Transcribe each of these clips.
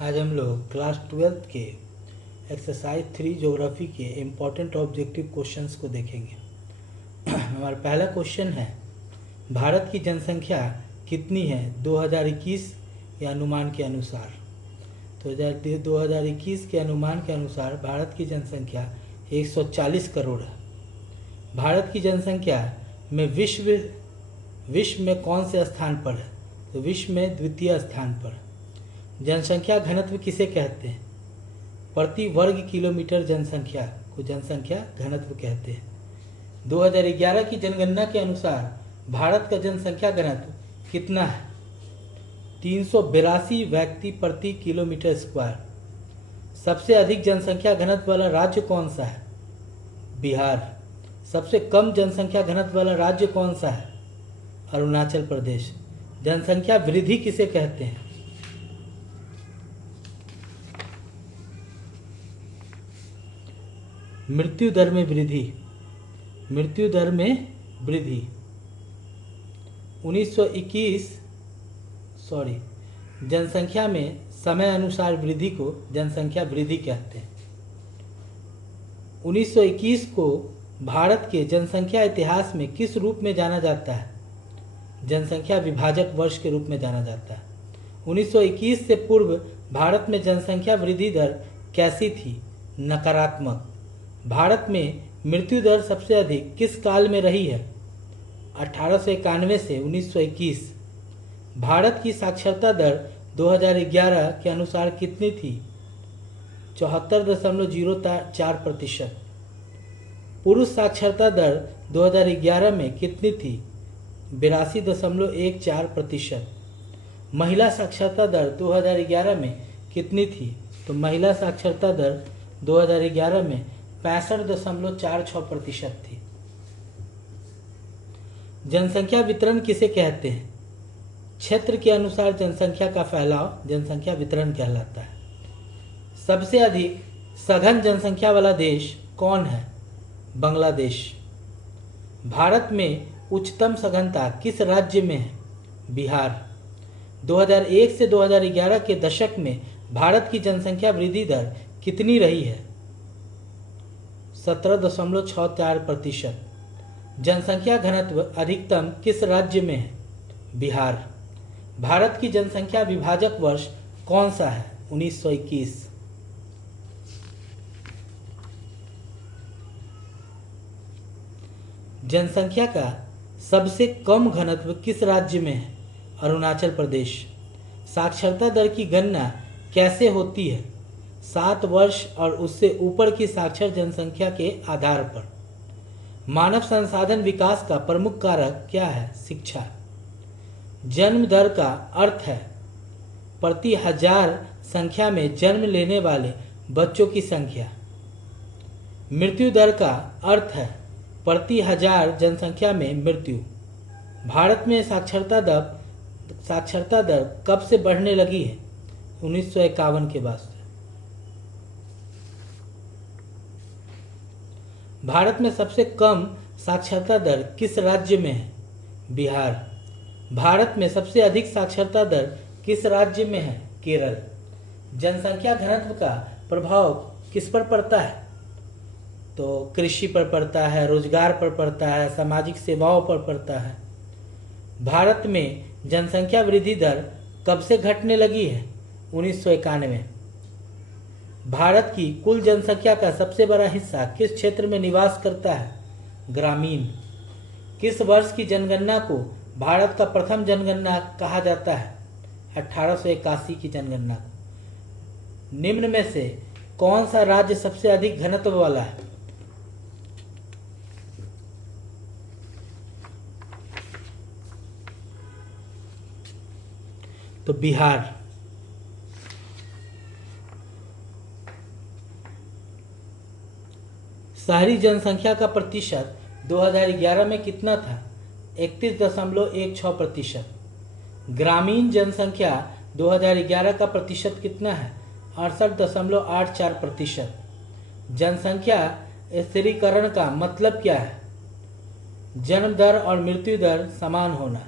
आज हम लोग क्लास 12th के एक्सरसाइज 3 ज्योग्राफी के इम्पोर्टेंट ऑब्जेक्टिव क्वेश्चंस को देखेंगे। हमारा पहला क्वेश्चन है, भारत की जनसंख्या कितनी है 2021 के अनुमान के अनुसार। तो 2021 के अनुमान के अनुसार भारत की जनसंख्या 140 करोड़ है। भारत की जनसंख्या में विश्व में कौन से स्थान पर है? तो विश्व में द्वितीय स्थान पर। जनसंख्या घनत्व किसे कहते हैं? प्रति वर्ग किलोमीटर जनसंख्या को जनसंख्या घनत्व कहते हैं। 2011 की जनगणना के अनुसार भारत का जनसंख्या घनत्व कितना है? 382 व्यक्ति प्रति किलोमीटर स्क्वायर। सबसे अधिक जनसंख्या घनत्व वाला राज्य कौन सा है? बिहार। सबसे कम जनसंख्या घनत्व वाला राज्य कौन सा है? अरुणाचल प्रदेश। जनसंख्या वृद्धि किसे कहते हैं? मृत्यु दर में वृद्धि। मृत्यु दर में वृद्धि। 1921 जनसंख्या में समय अनुसार वृद्धि को जनसंख्या वृद्धि कहते हैं। 1921 को भारत के जनसंख्या इतिहास में किस रूप में जाना जाता है? जनसंख्या विभाजक वर्ष के रूप में जाना जाता है। 1921 से पूर्व भारत में जनसंख्या वृद्धि दर कैसी थी? नकारात्मक। भारत में मृत्यु दर सबसे अधिक किस काल में रही है? 1891 से 1921। भारत की साक्षरता दर 2011 के अनुसार कितनी थी? 74.04%। पुरुष साक्षरता दर 2011 में कितनी थी? 82.14%। महिला साक्षरता दर 2011 में कितनी थी? तो महिला साक्षरता दर 2011 में 65.46% थी। जनसंख्या वितरण किसे कहते हैं? क्षेत्र के अनुसार जनसंख्या का फैलाव जनसंख्या वितरण कहलाता है। सबसे अधिक सघन जनसंख्या वाला देश कौन है? बांग्लादेश। भारत में उच्चतम सघनता किस राज्य में है? बिहार। 2001 से 2011 के दशक में भारत की जनसंख्या वृद्धि दर कितनी रही है? 17.64%। जनसंख्या घनत्व अधिकतम किस राज्य में है? बिहार। भारत की जनसंख्या विभाजक वर्ष कौन सा है? 1921। जनसंख्या का सबसे कम घनत्व किस राज्य में है? अरुणाचल प्रदेश। साक्षरता दर की गणना कैसे होती है? 7 वर्ष और उससे ऊपर की साक्षर जनसंख्या के आधार पर। मानव संसाधन विकास का प्रमुख कारक क्या है? शिक्षा। जन्म दर का अर्थ है प्रति हजार संख्या में जन्म लेने वाले बच्चों की संख्या। मृत्यु दर का अर्थ है प्रति हजार जनसंख्या में मृत्यु। भारत में साक्षरता दर कब से बढ़ने लगी है? 1951 के बाद से। भारत में सबसे कम साक्षरता दर किस राज्य में है? बिहार। भारत में सबसे अधिक साक्षरता दर किस राज्य में है? केरल। जनसंख्या घनत्व का प्रभाव किस पर पड़ता है? तो कृषि पर पड़ता है, रोजगार पर पड़ता है, सामाजिक सेवाओं पर पड़ता है। भारत में जनसंख्या वृद्धि दर कब से घटने लगी है? 1991। भारत की कुल जनसंख्या का सबसे बड़ा हिस्सा किस क्षेत्र में निवास करता है? ग्रामीण। किस वर्ष की जनगणना को भारत का प्रथम जनगणना कहा जाता है? 1881 की जनगणना को। निम्न में से कौन सा राज्य सबसे अधिक घनत्व वाला है? तो बिहार। शहरी जनसंख्या का प्रतिशत 2011 में कितना था? 31.16%। ग्रामीण जनसंख्या 2011 का प्रतिशत कितना है? 68.84%। जनसंख्या स्थिरीकरण का मतलब क्या है? जन्म दर और मृत्यु दर समान होना।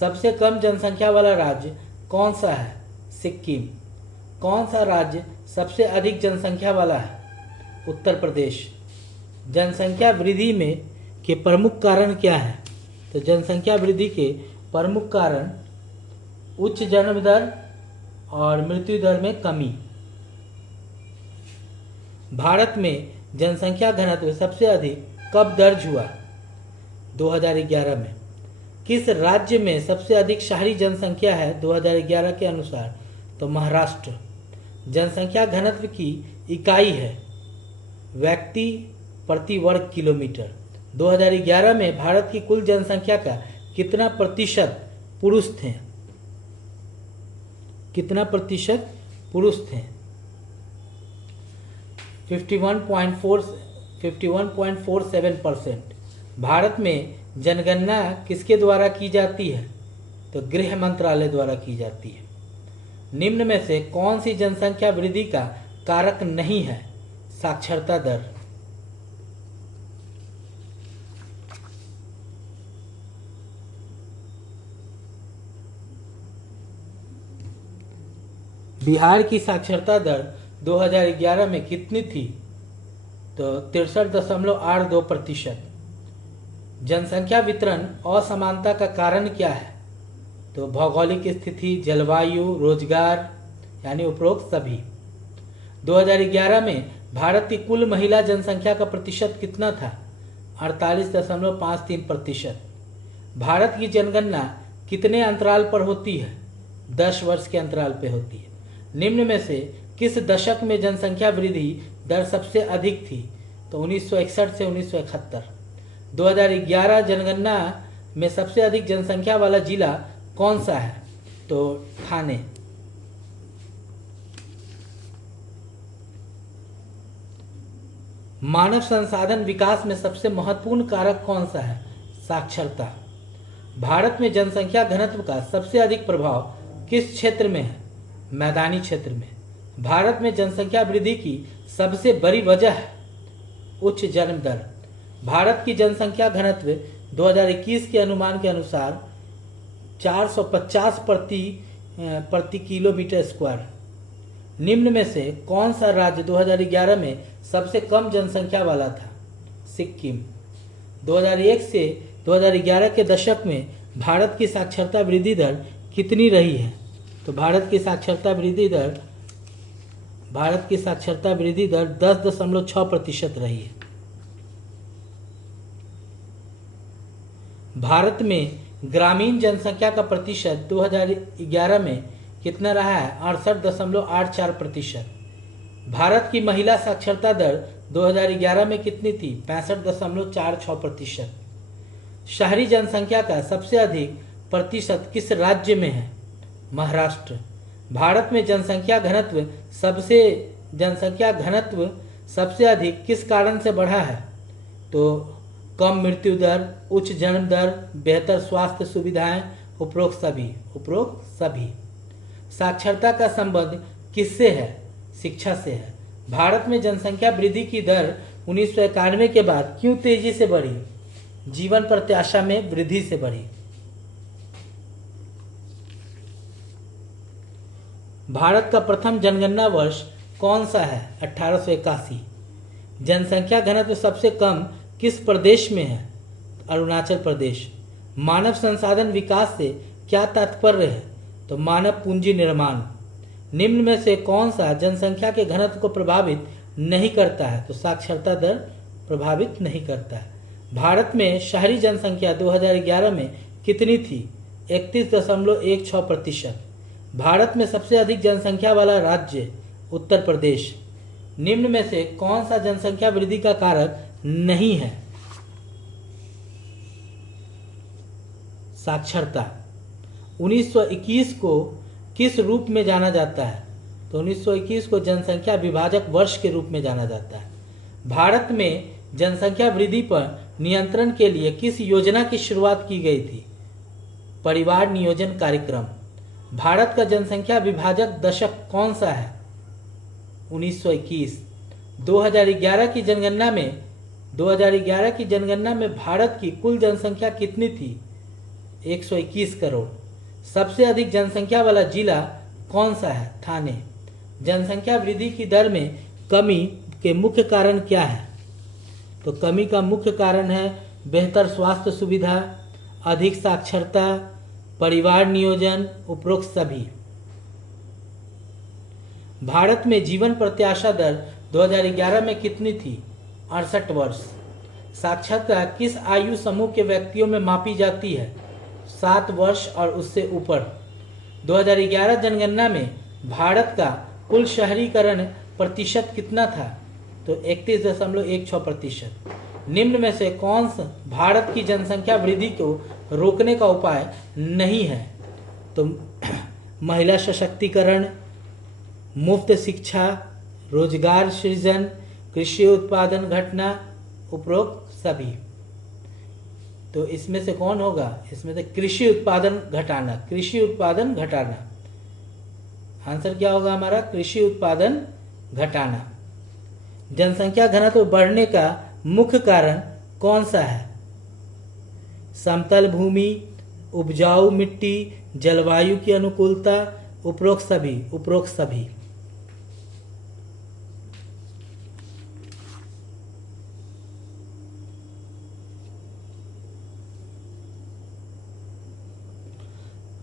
सबसे कम जनसंख्या वाला राज्य कौन सा है? सिक्किम। कौन सा राज्य सबसे अधिक जनसंख्या वाला है? उत्तर प्रदेश। जनसंख्या वृद्धि में के प्रमुख कारण क्या है? तो जनसंख्या वृद्धि के प्रमुख कारण उच्च जन्म दर और मृत्यु दर में कमी। भारत में जनसंख्या घनत्व सबसे अधिक कब दर्ज हुआ? 2011 में। किस राज्य में सबसे अधिक शहरी जनसंख्या है 2011 के अनुसार? तो महाराष्ट्र। जनसंख्या घनत्व की इकाई है व्यक्ति प्रति वर्ग किलोमीटर। 2011 में भारत की कुल जनसंख्या का कितना प्रतिशत पुरुष थे? कितना प्रतिशत पुरुष थे? 51.47%। भारत में जनगणना किसके द्वारा की जाती है? तो गृह मंत्रालय द्वारा की जाती है। निम्न में से कौन सी जनसंख्या वृद्धि का कारक नहीं है? साक्षरता दर। बिहार की साक्षरता दर 2011 में कितनी थी? तो 63.82%। जनसंख्या वितरण असमानता का कारण क्या है? तो भौगोलिक स्थिति, जलवायु, रोजगार, यानी उपरोक्त सभी। 2011 में भारत की कुल महिला जनसंख्या का प्रतिशत कितना था? 48.53%। भारत की जनगणना कितने अंतराल पर होती है? 10 वर्ष के अंतराल पर होती है। निम्न में से किस दशक में जनसंख्या वृद्धि दर सबसे अधिक थी? तो 1961 से 1971। 2011 जनगणना में सबसे अधिक जनसंख्या वाला जिला कौन सा है? तो ठाणे। मानव संसाधन विकास में सबसे महत्वपूर्ण कारक कौन सा है? साक्षरता। भारत में जनसंख्या घनत्व का सबसे अधिक प्रभाव किस क्षेत्र में है? मैदानी क्षेत्र में। भारत में जनसंख्या वृद्धि की सबसे बड़ी वजह है उच्च जन्म दर। भारत की जनसंख्या घनत्व 2021 के अनुमान के अनुसार 450 प्रति किलोमीटर स्क्वायर। निम्न में से कौन सा राज्य 2011 में सबसे कम जनसंख्या वाला था? सिक्किम। 2001 से 2011 के दशक में भारत की साक्षरता वृद्धि दर कितनी रही है? तो भारत की साक्षरता वृद्धि दर 10.6% रही है। भारत में ग्रामीण जनसंख्या का प्रतिशत 2011 में कितना रहा है? 68.84%। भारत की महिला साक्षरता दर 2011 में कितनी थी? 65.46%। शहरी जनसंख्या का सबसे अधिक प्रतिशत किस राज्य में है? महाराष्ट्र। भारत में जनसंख्या घनत्व सबसे अधिक किस कारण से बढ़ा है? तो कम मृत्यु दर, उच्च जन्म दर, बेहतर स्वास्थ्य सुविधाएं, उपरोक्त सभी। साक्षरता का संबंध किससे है? शिक्षा से है। भारत में जनसंख्या वृद्धि की दर 1991 के बाद क्यों तेजी से बढ़ी? जीवन प्रत्याशा में वृद्धि से बढ़ी। भारत का प्रथम जनगणना वर्ष कौन सा है? 1881। जनसंख्या घनत्व सबसे कम किस प्रदेश में है? अरुणाचल प्रदेश। मानव संसाधन विकास से क्या तात्पर्य है? तो मानव पूंजी निर्माण। निम्न में से कौन सा जनसंख्या के घनत्व को प्रभावित नहीं करता है? तो साक्षरता दर प्रभावित नहीं करता है। भारत में शहरी जनसंख्या 2011 में कितनी थी? 31.16%। भारत में सबसे अधिक जनसंख्या वाला राज्य उत्तर प्रदेश। निम्न में से कौन सा जनसंख्या वृद्धि का कारक नहीं है? साक्षरता। 1921 को किस रूप में जाना जाता है? तो 1921 को जनसंख्या विभाजक वर्ष के रूप में जाना जाता है। भारत में जनसंख्या वृद्धि पर नियंत्रण के लिए किस योजना की शुरुआत की गई थी? परिवार नियोजन कार्यक्रम। भारत का जनसंख्या विभाजक दशक कौन सा है? 1921। 2011 की जनगणना में भारत की कुल जनसंख्या कितनी थी? 121 करोड़। सबसे अधिक जनसंख्या वाला जिला कौन सा है? ठाणे। जनसंख्या वृद्धि की दर में कमी के मुख्य कारण क्या है? तो कमी का मुख्य कारण है बेहतर स्वास्थ्य सुविधा, अधिक साक्षरता, परिवार नियोजन, उपरोक्त सभी। भारत में जीवन प्रत्याशा दर 2011 में कितनी थी? 68 वर्ष। साक्षरता किस आयु समूह के व्यक्तियों में मापी जाती है? 7 वर्ष और उससे ऊपर। 2011 जनगणना में भारत का कुल शहरीकरण प्रतिशत कितना था? तो 31.16%। निम्न में से कौन सा भारत की जनसंख्या वृद्धि को रोकने का उपाय नहीं है? तो महिला सशक्तिकरण, मुफ्त शिक्षा, रोजगार सृजन, कृषि उत्पादन घटना, उपरोक्त सभी। तो इसमें से कौन होगा? इसमें से कृषि उत्पादन घटाना, कृषि उत्पादन घटाना। आंसर क्या होगा हमारा? कृषि उत्पादन घटाना। जनसंख्या घनत्व बढ़ने का मुख्य कारण कौन सा है? समतल भूमि, उपजाऊ मिट्टी, जलवायु की अनुकूलता, उपरोक्त सभी, उपरोक्त सभी।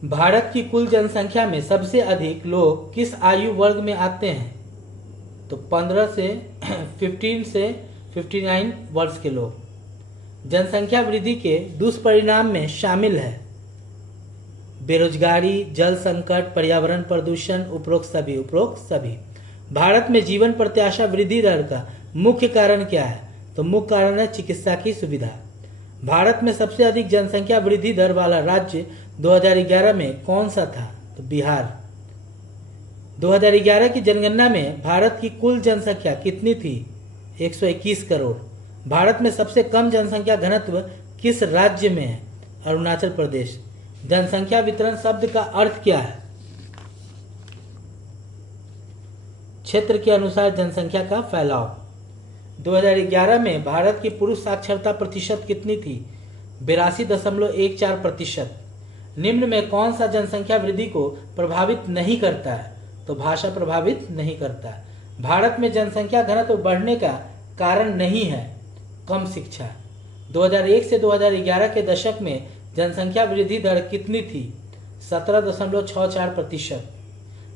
भारत की कुल जनसंख्या में सबसे अधिक लोग किस आयु वर्ग में आते हैं? तो 15 से 15 से 59 वर्ष के लोग। जनसंख्या वृद्धि के दुष्परिणाम में शामिल है बेरोजगारी, जल संकट, पर्यावरण प्रदूषण, उपरोक्त सभी, उपरोक्त सभी। भारत में जीवन प्रत्याशा वृद्धि दर का मुख्य कारण क्या है? तो मुख्य कारण है चिकित्सा की सुविधा। भारत में सबसे अधिक जनसंख्या वृद्धि दर वाला राज्य 2011 में कौन सा था? तो बिहार। 2011 की जनगणना में भारत की कुल जनसंख्या कितनी थी? 121 करोड़। भारत में सबसे कम जनसंख्या घनत्व किस राज्य में है? अरुणाचल प्रदेश। जनसंख्या वितरण शब्द का अर्थ क्या है? क्षेत्र के अनुसार जनसंख्या का फैलाव। 2011 में भारत की पुरुष साक्षरता प्रतिशत कितनी थी? 82.14%। निम्न में कौन सा जनसंख्या वृद्धि को प्रभावित नहीं करता है? तो भाषा प्रभावित नहीं करता है। भारत में जनसंख्या घनत्व बढ़ने का कारण नहीं है कम शिक्षा। 2001 से 2011 के दशक में जनसंख्या वृद्धि दर कितनी थी? 17.64%।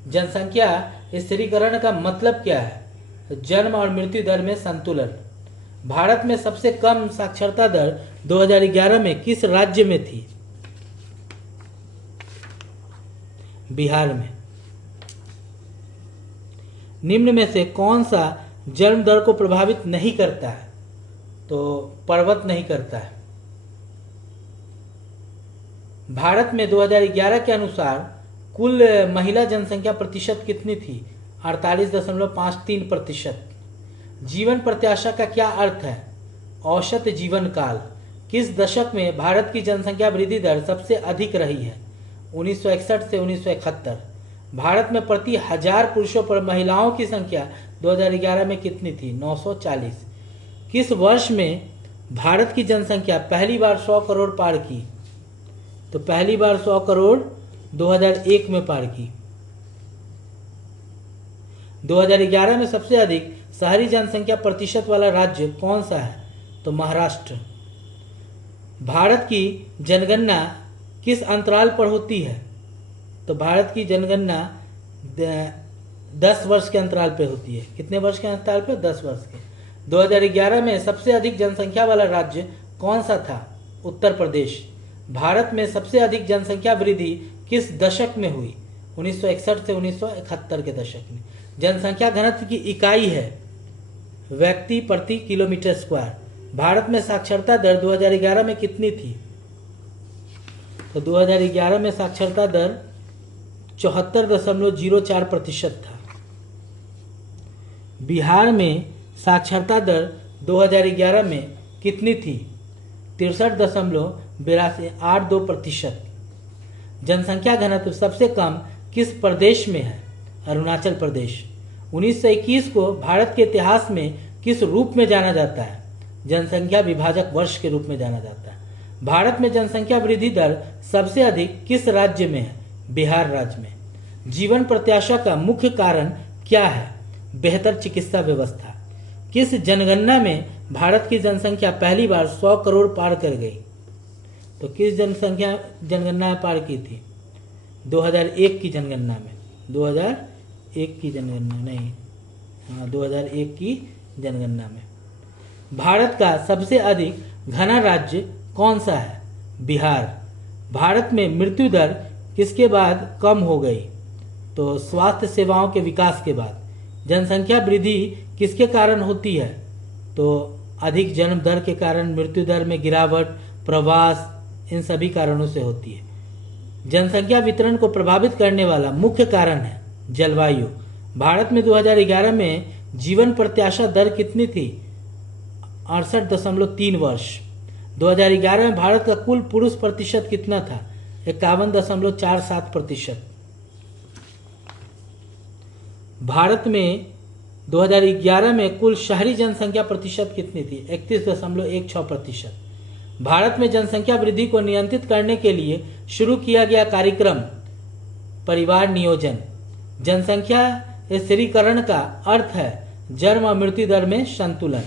जनसंख्या स्थिरीकरण का मतलब क्या है? जन्म और मृत्यु दर में संतुलन। भारत में सबसे कम साक्षरता दर 2011 में किस राज्य में थी? बिहार में। निम्न में से कौन सा जन्म दर को प्रभावित नहीं करता है? तो पर्वत नहीं करता है। भारत में 2011 के अनुसार कुल महिला जनसंख्या प्रतिशत कितनी थी? 48.53%। जीवन प्रत्याशा का क्या अर्थ है? औसत जीवन काल। किस दशक में भारत की जनसंख्या वृद्धि दर सबसे अधिक रही है? 1961 से 1971। भारत में प्रति 1000 पुरुषों पर महिलाओं की संख्या 2011 में कितनी थी? 940। किस वर्ष में भारत की जनसंख्या पहली बार 100 करोड़ पार की? तो पहली बार 100 करोड़ 2001 में पार की। 2011 में सबसे अधिक शहरी जनसंख्या प्रतिशत वाला राज्य कौन सा है? तो महाराष्ट्र। भारत की जनगणना किस अंतराल पर होती है? तो भारत की जनगणना 10 वर्ष के अंतराल पे होती है। कितने वर्ष के अंतराल पे? 10 वर्ष के। 2011 में सबसे अधिक जनसंख्या वाला राज्य कौन सा था? उत्तर प्रदेश। भारत में सबसे अधिक जनसंख्या वृद्धि किस दशक में हुई? 1961 से 1971 के दशक में। जनसंख्या घनत्व की इकाई है व्यक्ति प्रति किलोमीटर स्क्वायर। भारत में साक्षरता दर 2011 में कितनी थी? तो 2011 में साक्षरता दर 74.04% था। बिहार में साक्षरता दर 2011 में कितनी थी? 63.82%। जनसंख्या घनत्व सबसे कम किस प्रदेश में है? अरुणाचल प्रदेश। 1921 को भारत के इतिहास में किस रूप में जाना जाता है? जनसंख्या विभाजक वर्ष के रूप में जाना जाता है। भारत में जनसंख्या वृद्धि दर सबसे अधिक किस राज्य में है? बिहार राज्य में। जीवन प्रत्याशा का मुख्य कारण क्या है? बेहतर चिकित्सा व्यवस्था। किस जनगणना में भारत की जनसंख्या पहली बार 100 करोड़ पार कर गई? तो किस जनगणना पार की थी? 2001 की जनगणना में। 2001 की जनगणना नहीं, हाँ 2001 की जनगणना में। भारत का सबसे अधिक घना राज्य कौन सा है? बिहार। भारत में मृत्यु दर किसके बाद कम हो गई? तो स्वास्थ्य सेवाओं के विकास के बाद। जनसंख्या वृद्धि किसके कारण होती है? तो अधिक जन्म दर के कारण मृत्यु दर में गिरावट, प्रवास, इन सभी कारणों से होती है। जनसंख्या वितरण को प्रभावित करने वाला मुख्य कारण है जलवायु। भारत में 2011 में जीवन प्रत्याशा दर कितनी थी? 68.3 वर्ष। 2011 में भारत का कुल पुरुष प्रतिशत कितना था? 51.47%। भारत में 2011 में कुल शहरी जनसंख्या प्रतिशत कितनी थी? 31.16%। भारत में जनसंख्या वृद्धि को नियंत्रित करने के लिए शुरू किया गया कार्यक्रम परिवार नियोजन। जनसंख्या स्थिरीकरण का अर्थ है जन्म और मृत्यु दर में संतुलन।